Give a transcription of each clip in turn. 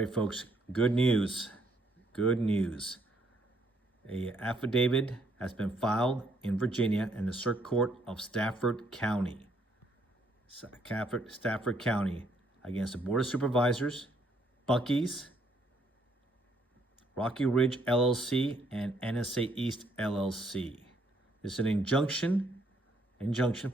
Alrighty, folks, good news. Good news. A affidavit has been filed in Virginia in the Circuit Court of Stafford County. Stafford County against the Board of Supervisors, Buc-ee's, Rocky Ridge LLC, and NSA East LLC. This is an injunction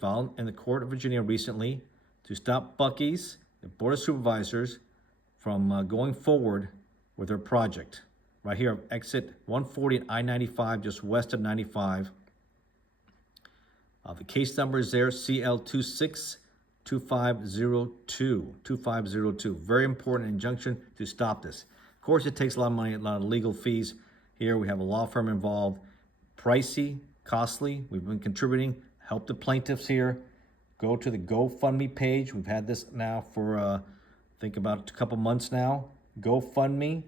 filed in the Court of Virginia recently to stop Buc-ee's, the Board of Supervisors, from going forward with their project. Right here, exit 140 at I-95, just west of 95. The case number is there, CL262502. Very important injunction to stop this. Of course, it takes a lot of money, a lot of legal fees. Here we have a law firm involved. Pricey, costly. We've been contributing, help the plaintiffs here. Go to the GoFundMe page. We've had this now for, I think about a couple months now. GoFundMe.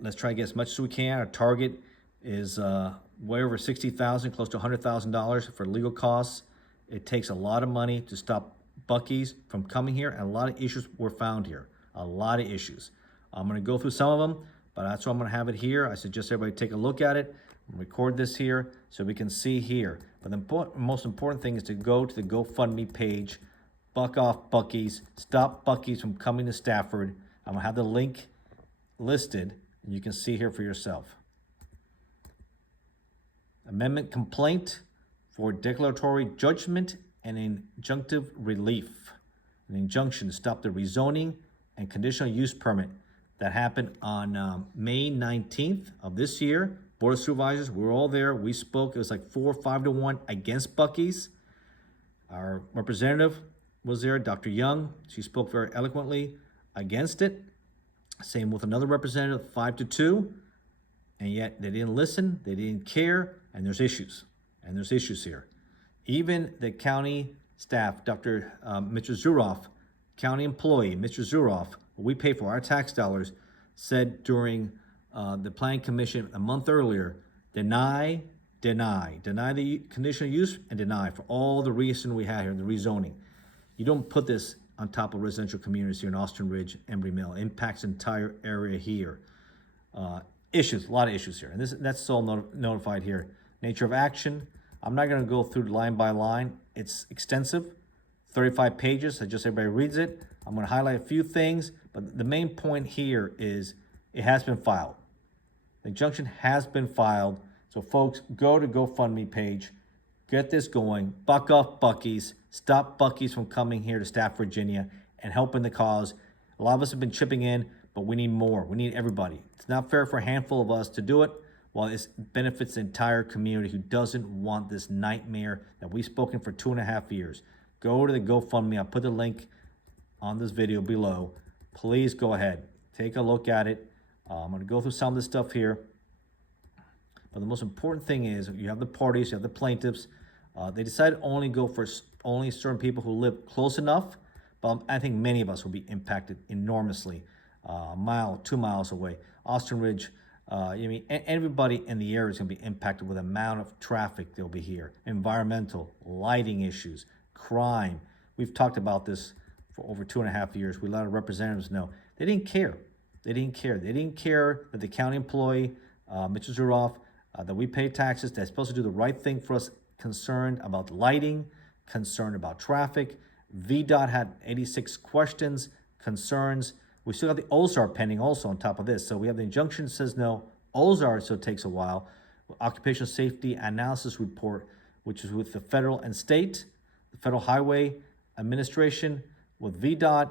Let's try to get as much as we can. Our target is way over $60,000, close to $100,000 for legal costs. It takes a lot of money to stop Buc-ee's from coming here, and a lot of issues were found here. A lot of issues. I'm going to go through some of them, but that's why I'm going to have it here. I suggest everybody take a look at it. Record this here so we can see here. But the most important thing is to go to the GoFundMe page. Buck off Buc-ee's. Stop Buc-ee's from coming to Stafford. I'm going to have the link listed, and you can see here for yourself. Amendment complaint for declaratory judgment and injunctive relief. An injunction to stop the rezoning and conditional use permit that happened on May 19th of this year. Board of Supervisors, we were all there. We spoke. It was like 4 or 5 to 1 against Buc-ee's. Our representative was there, Dr. Young. She spoke very eloquently against it. Same with another representative, 5 to 2. And yet they didn't listen. They didn't care. And there's issues. And there's issues here. Even the county staff, Mr. Zuroff, county employee, Mr. Zuroff, who we pay for our tax dollars, said during the Planning Commission a month earlier, deny the conditional use and deny for all the reason we had here, the rezoning. You don't put this on top of residential communities here in Austin Ridge, Embry Mill. It impacts the entire area here. Issues, a lot of issues here. And that's all notified here. Nature of action. I'm not going to go through line by line. It's extensive, 35 pages. I just everybody reads it. I'm going to highlight a few things, but the main point here is it has been filed. The injunction has been filed. So folks, go to GoFundMe page, get this going, buck off Buc-ee's, stop Buc-ee's from coming here to Stafford, Virginia, and helping the cause. A lot of us have been chipping in, but we need more. We need everybody. It's not fair for a handful of us to do it, while this benefits the entire community who doesn't want this nightmare that we've spoken for 2.5 years. Go to the GoFundMe. I'll put the link on this video below. Please go ahead. Take a look at it. I'm going to go through some of this stuff here. But the most important thing is you have the parties, you have the plaintiffs. They decided to only go for only certain people who live close enough. But I think many of us will be impacted enormously. A mile, 2 miles away. Austin Ridge, everybody in the area is going to be impacted with the amount of traffic that'll be here. Environmental, lighting issues, crime. We've talked about this for over 2.5 years. We let our representatives know. They didn't care. They didn't care. They didn't care that the county employee, Mr. Zuroff, that we pay taxes, that's supposed to do the right thing for us, concerned about lighting, concerned about traffic. VDOT had 86 questions, concerns. We still got the OSAR pending also on top of this. So we have the injunction that says no. OSAR, so it takes a while. Occupational Safety Analysis Report, which is with the federal and state, the Federal Highway Administration, with VDOT.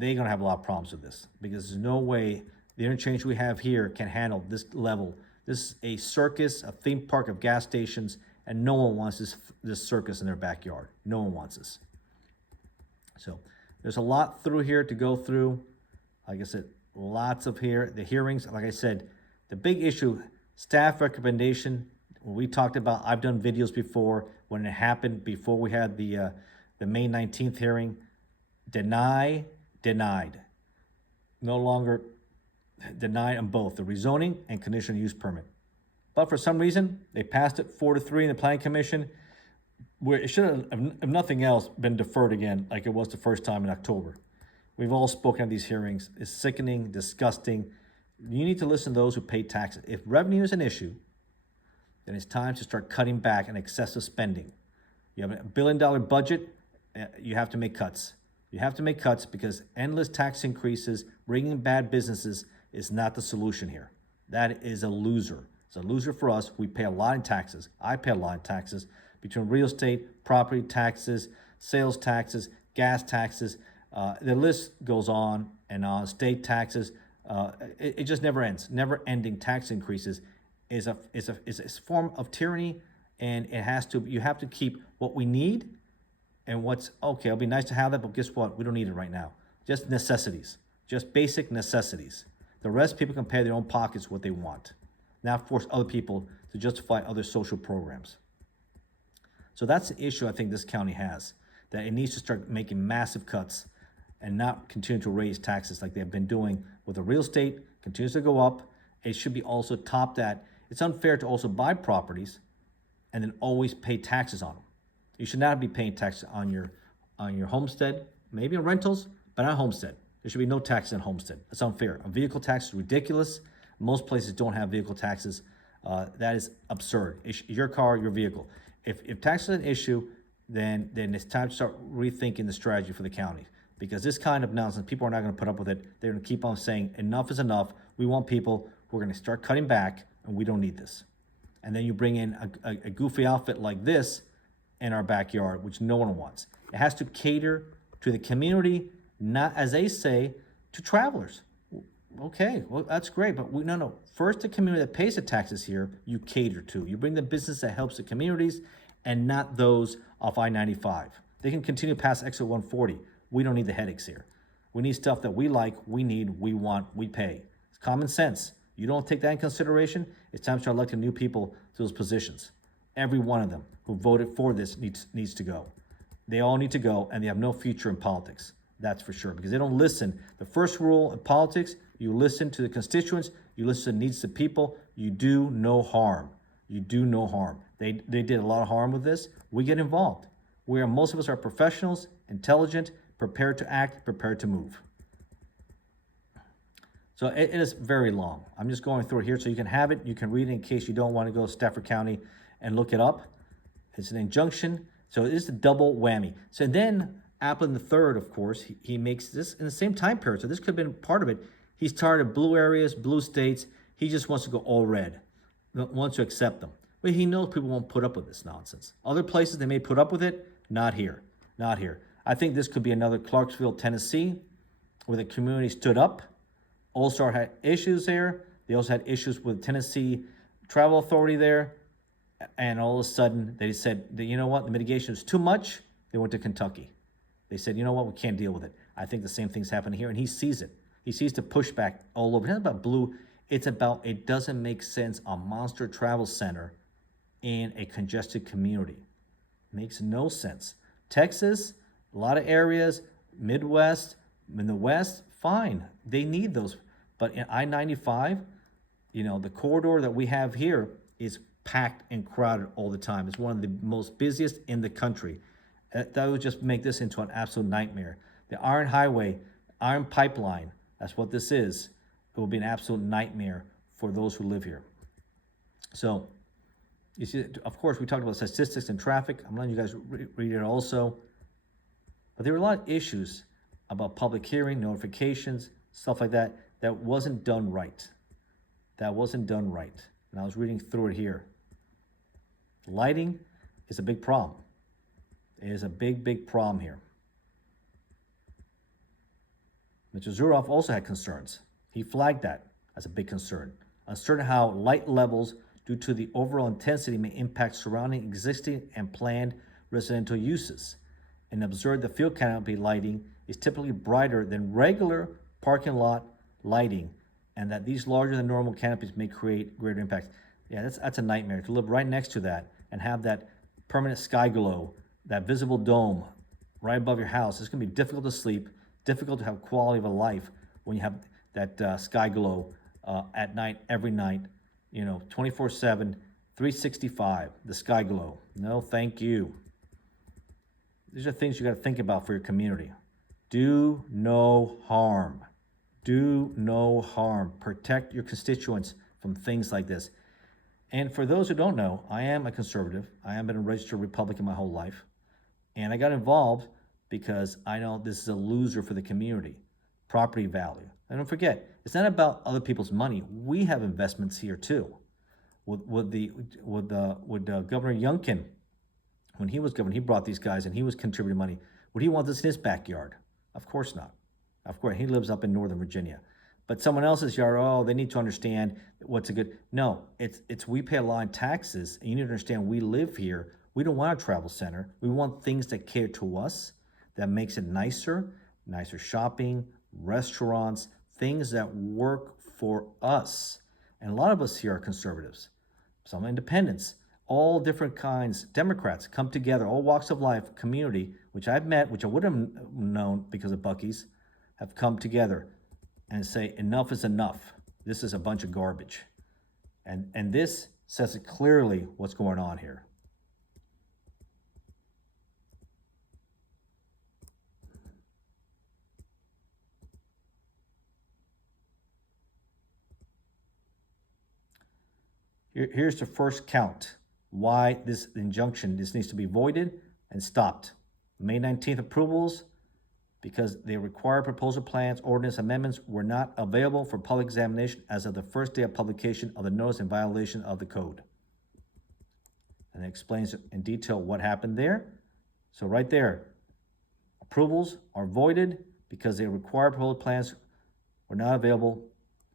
They're going to have a lot of problems with this because there's no way the interchange we have here can handle this level. This is a circus, a theme park of gas stations, and no one wants this circus in their backyard. No one wants this. So there's a lot through here to go through. Like I said, lots of here. The hearings, like I said, the big issue, staff recommendation, we talked about, I've done videos before when it happened, before we had the May 19th hearing. Denied. No longer denied on both the rezoning and conditional use permit. But for some reason, they passed it 4 to 3 in the Planning Commission, where it should have, if nothing else, been deferred again like it was the first time in October. We've all spoken at these hearings. It's sickening, disgusting. You need to listen to those who pay taxes. If revenue is an issue, then it's time to start cutting back on excessive spending. You have a $1 billion budget, you have to make cuts. You have to make cuts because endless tax increases, bringing bad businesses is not the solution here. That is a loser. It's a loser for us. We pay a lot in taxes. I pay a lot in taxes between real estate, property taxes, sales taxes, gas taxes. The list goes on and on. State taxes. It just never ends. Never-ending tax increases is a form of tyranny, and you have to keep what we need and what's okay. It'll be nice to have that, but guess what? We don't need it right now. Just necessities, just basic necessities. The rest, people can pay their own pockets what they want, not force other people to justify other social programs. So that's the issue I think this county has, that it needs to start making massive cuts and not continue to raise taxes like they've been doing with the real estate, continues to go up. It should be also topped at. It's unfair to also buy properties and then always pay taxes on them. You should not be paying taxes on your homestead, maybe on rentals, but not homestead. There should be no taxes on homestead. That's unfair. A vehicle tax is ridiculous. Most places don't have vehicle taxes. That is absurd. It's your car, your vehicle. If tax is an issue, then it's time to start rethinking the strategy for the county. Because this kind of nonsense, people are not going to put up with it. They're going to keep on saying enough is enough. We want people who are going to start cutting back, and we don't need this. And then you bring in a goofy outfit like this in our backyard, which no one wants. It has to cater to the community, not, as they say, to travelers. Okay, well, that's great, but no. First, the community that pays the taxes here, you cater to. You bring the business that helps the communities and not those off I-95. They can continue past exit 140. We don't need the headaches here. We need stuff that we like, we need, we want, we pay. It's common sense. You don't take that in consideration, it's time to start electing new people to those positions. Every one of them who voted for this needs to go. They all need to go, and they have no future in politics. That's for sure, because they don't listen. The first rule in politics, you listen to the constituents, you listen to the needs of people, you do no harm. You do no harm. They did a lot of harm with this. We get involved. Most of us are professionals, intelligent, prepared to act, prepared to move. So it is very long. I'm just going through it here so you can have it. You can read it in case you don't want to go to Stafford County and look it up. It's an injunction. So it is a double whammy. So then Applin III, of course, he makes this in the same time period. So this could have been part of it. He's tired of blue areas, blue states. He just wants to go all red, wants to accept them. But he knows people won't put up with this nonsense. Other places they may put up with it, not here, not here. I think this could be another Clarksville, Tennessee, where the community stood up. All-Star had issues there. They also had issues with Tennessee Travel Authority there. And all of a sudden, they said, you know what, the mitigation is too much. They went to Kentucky. They said, you know what, we can't deal with it. I think the same thing's happening here, and he sees it. He sees the pushback all over. It's not about blue. It's about it doesn't make sense a monster travel center in a congested community. Makes no sense. Texas, a lot of areas, Midwest, in the West, fine. They need those. But in I-95, the corridor that we have here is packed and crowded all the time. It's one of the most busiest in the country. That would just make this into an absolute nightmare. The Iron Highway, Iron Pipeline, that's what this is. It will be an absolute nightmare for those who live here. So, you see, of course, we talked about statistics and traffic. I'm letting you guys read it also. But there were a lot of issues about public hearing, notifications, stuff like that, that wasn't done right. That wasn't done right. And I was reading through it here. Lighting is a big problem. It is a big, big problem here. Mr. Zuroff also had concerns. He flagged that as a big concern. Uncertain how light levels due to the overall intensity may impact surrounding existing and planned residential uses, and observed the field canopy lighting is typically brighter than regular parking lot lighting, and that these larger than normal canopies may create greater impacts. Yeah, that's a nightmare to live right next to that and have that permanent sky glow, that visible dome right above your house. It's going to be difficult to sleep, difficult to have quality of a life when you have that sky glow at night, every night, 24/7, 365, the sky glow. No, thank you. These are things you got to think about for your community. Do no harm. Do no harm. Protect your constituents from things like this. And for those who don't know, I am a conservative. I have been a registered Republican my whole life. And I got involved because I know this is a loser for the community. Property value. And don't forget, it's not about other people's money. We have investments here too. With Governor Youngkin, when he was governor, he brought these guys and he was contributing money. Would he want this in his backyard? Of course not. Of course, he lives up in Northern Virginia. But someone else's yard, oh, they need to understand what's a good. No, it's we pay a lot in taxes, and you need to understand we live here. We don't want a travel center. We want things that cater to us, that makes it nicer shopping, restaurants, things that work for us. And a lot of us here are conservatives, some independents, all different kinds. Democrats come together, all walks of life, community, which I've met, which I would have known because of Buc-ee's, have come together and say enough is enough. This is a bunch of garbage. And this says it clearly what's going on here. Here's the first count. Why this injunction, this needs to be voided and stopped. May 19th approvals, because the required proposal plans, ordinance amendments were not available for public examination as of the first day of publication of the notice in violation of the code. And it explains in detail what happened there. So right there, approvals are voided because the required proposal plans were not available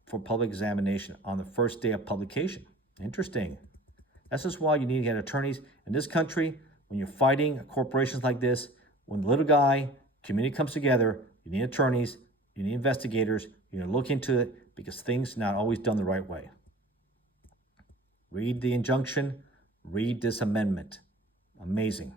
for public examination on the first day of publication. Interesting. That's just why you need to get attorneys. In this country, when you're fighting corporations like this, when the little guy, community comes together, you need attorneys, you need investigators, you need to look into it because things are not always done the right way. Read the injunction, read this amendment. Amazing.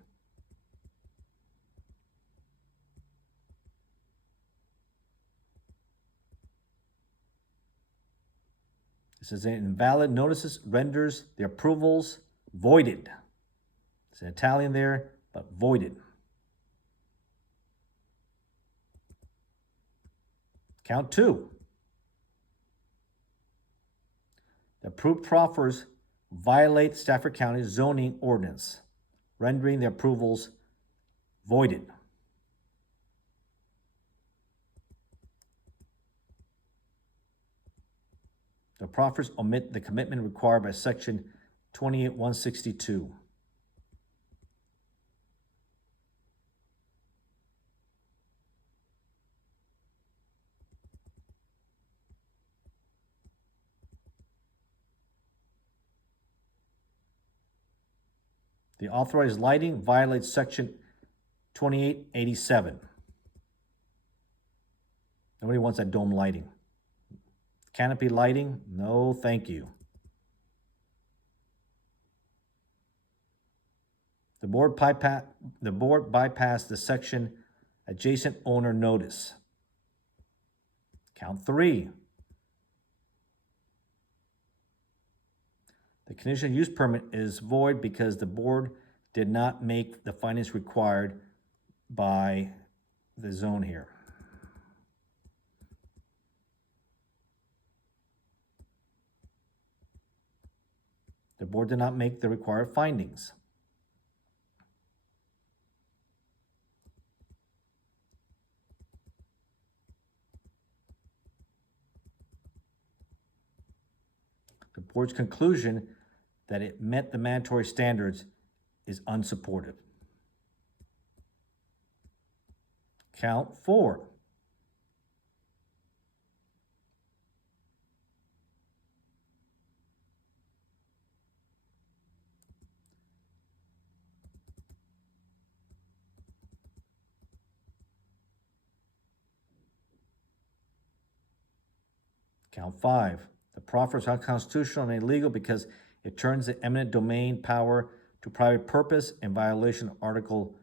It says invalid notices renders the approvals voided. It's in Italian there, but voided. Count 2. The approved proffers violate Stafford County zoning ordinance, rendering the approvals voided. The proffers omit the commitment required by section 28-162. The authorized lighting violates section 2887. Nobody wants that dome lighting. Canopy lighting, no thank you. The board bypassed the section adjacent owner notice. Count 3. The conditional use permit is void because the board did not make the findings required by the zone here. The board did not make the required findings. The board's conclusion that it met the mandatory standards is unsupported. Count 4. Count 5. The proffer is unconstitutional and illegal because it turns the eminent domain power to private purpose in violation of Article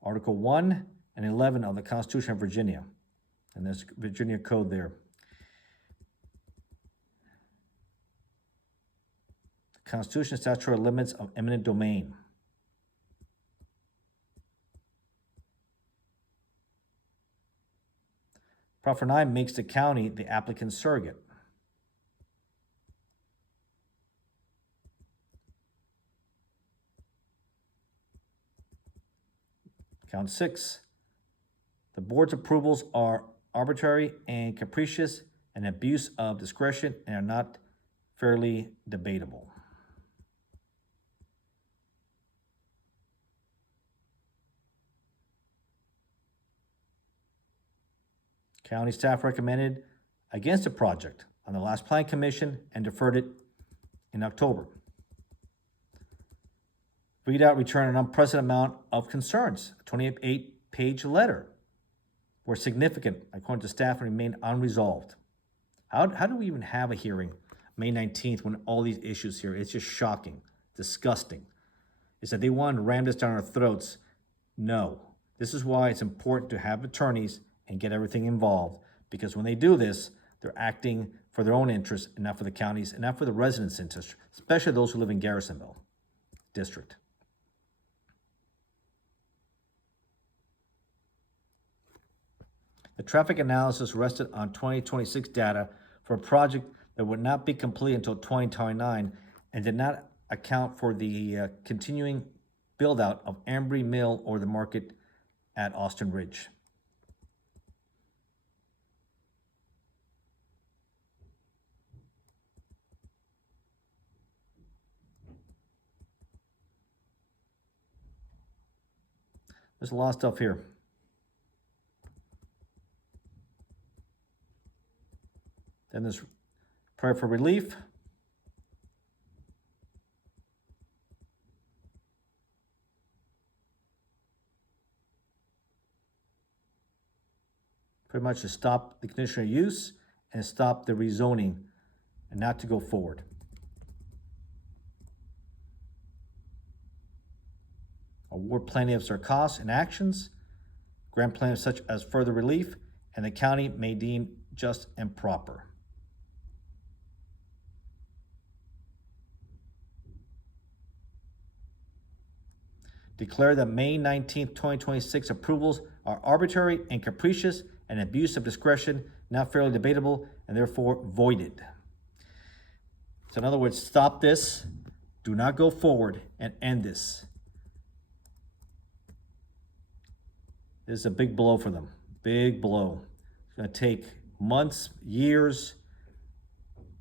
1 and 11 of the Constitution of Virginia. And there's Virginia code there. The Constitution statutory limits of eminent domain. Proffer 9 makes the county the applicant surrogate. Count 6. The board's approvals are arbitrary and capricious and abuse of discretion and are not fairly debatable. County staff recommended against the project on the last plan commission and deferred it in October. VDOT returned an unprecedented amount of concerns. A 28-page letter were significant, according to staff, and remained unresolved. How do we even have a hearing May 19th when all these issues here? It's just shocking, disgusting. Is that they wanted to ram this down our throats? No. This is why it's important to have attorneys and get everything involved, because when they do this, they're acting for their own interests and not for the county's and not for the residents' interests, especially those who live in Garrisonville district. The traffic analysis rested on 2026 data for a project that would not be complete until 2029 and did not account for the continuing build-out of Embry Mill or the market at Austin Ridge. There's a lot of stuff here. Then there's prayer for relief. Pretty much to stop the conditional use and stop the rezoning and not to go forward. Award plaintiffs their costs and actions, grant plaintiffs such as further relief, and the county may deem just and proper. Declare that May 19th, 2026 approvals are arbitrary and capricious and abuse of discretion, not fairly debatable, and therefore voided. So in other words, stop this, do not go forward, and end this. This is a big blow for them, big blow. It's gonna take months, years,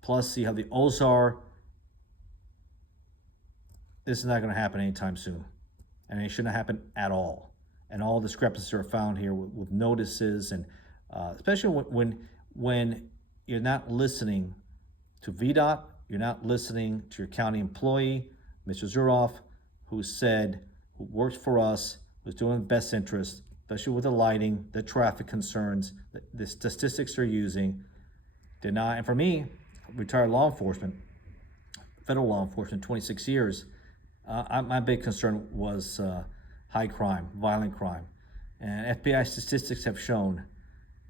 plus see how the O's are. This is not gonna happen anytime soon. And it shouldn't happen at all. And all discrepancies are found here with notices, and especially when you're not listening to VDOT, you're not listening to your county employee, Mr. Zuroff, who works for us, who's doing the best interest, especially with the lighting, the traffic concerns, the statistics they're using. And for me, retired law enforcement, federal law enforcement, 26 years, my big concern was high crime, violent crime. And FBI statistics have shown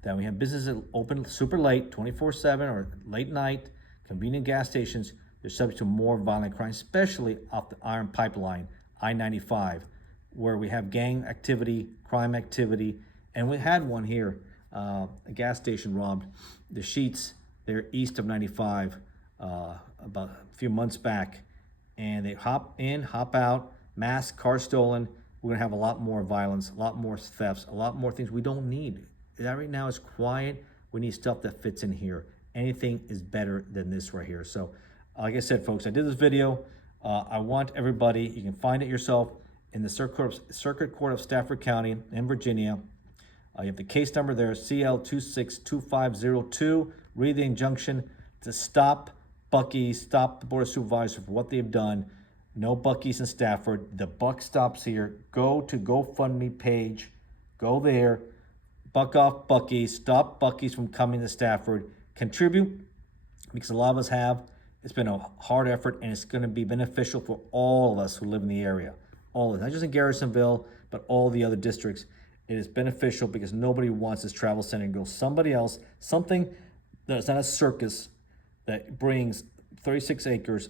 that we have businesses open super late, 24/7 or late night, convenient gas stations, they're subject to more violent crime, especially off the Iron Pipeline, I-95, where we have gang activity, crime activity. And we had one here, a gas station robbed. The Sheets, they're east of 95, about a few months back. And they hop in, hop out, mass, car stolen. We're gonna have a lot more violence, a lot more thefts, a lot more things we don't need. That right now is quiet. We need stuff that fits in here. Anything is better than this right here. So, like I said, folks, I did this video. I want everybody, you can find it yourself in the Circuit Court of Stafford County in Virginia. You have the case number there, CL262502. Read the injunction to stop Buc-ee, stop the Board of Supervisors for what they've done. No Buc-ee's in Stafford. The buck stops here. Go to GoFundMe page. Go there. Buck off Buc-ee. Stop Buc-ee's from coming to Stafford. Contribute, because a lot of us have. It's been a hard effort, and it's going to be beneficial for all of us who live in the area. All of us, not just in Garrisonville, but all the other districts. It is beneficial because nobody wants this travel center to go somebody else, something that's not a circus, that brings 36 acres.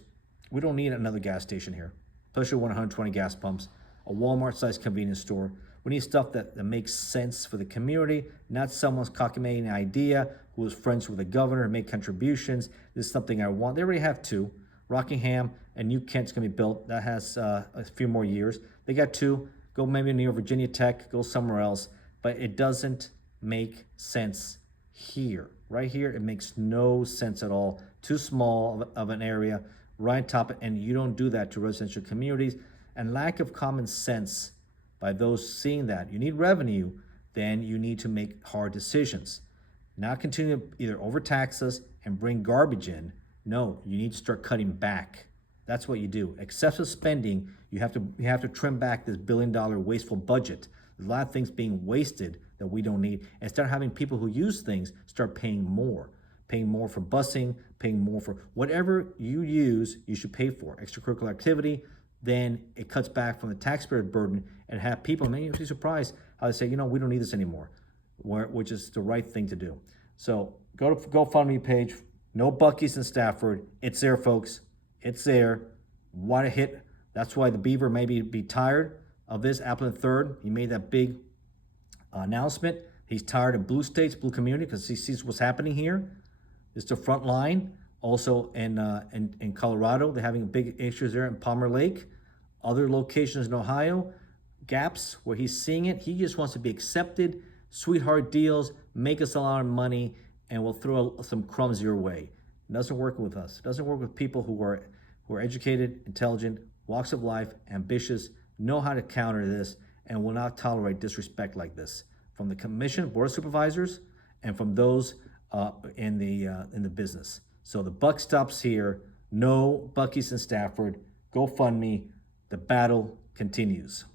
We don't need another gas station here, especially 120 gas pumps, a Walmart-sized convenience store. We need stuff that makes sense for the community, not someone's cockamamie idea who is friends with the governor and make contributions. This is something I want. They already have two. Rockingham and New Kent's going to be built. That has a few more years. They got two. Go maybe near Virginia Tech. Go somewhere else. But it doesn't make sense here. Right here, it makes no sense at all. Too small of an area, right on top, and you don't do that to residential communities. And lack of common sense by those seeing that. You need revenue, then you need to make hard decisions. Not continue to either overtax us and bring garbage in. No, you need to start cutting back. That's what you do. Excessive spending, you have to trim back this $1 billion wasteful budget. There's a lot of things being wasted that we don't need, and start having people who use things start paying more for busing, paying more for whatever you use, you should pay for. Extracurricular activity, then it cuts back from the taxpayer burden and have people, maybe you'll be surprised how they say, we don't need this anymore, which is the right thing to do. So go to GoFundMe page, no Buc-ee's in Stafford. It's there, folks. It's there. What a hit. That's why the Beaver may be tired of this. Appleton third, he made that big announcement. He's tired of blue states, blue community, because he sees what's happening here. It's the front line. Also in Colorado, they're having big issues there in Palmer Lake. Other locations in Ohio, gaps where he's seeing it. He just wants to be accepted, sweetheart deals, make us a lot of money, and we'll throw some crumbs your way. It doesn't work with us. It doesn't work with people who are educated, intelligent, walks of life, ambitious, know how to counter this, and will not tolerate disrespect like this from the commission, board of supervisors, and from those in the business. So the buck stops here. No Buc-ee's in Stafford. GoFundMe. The battle continues.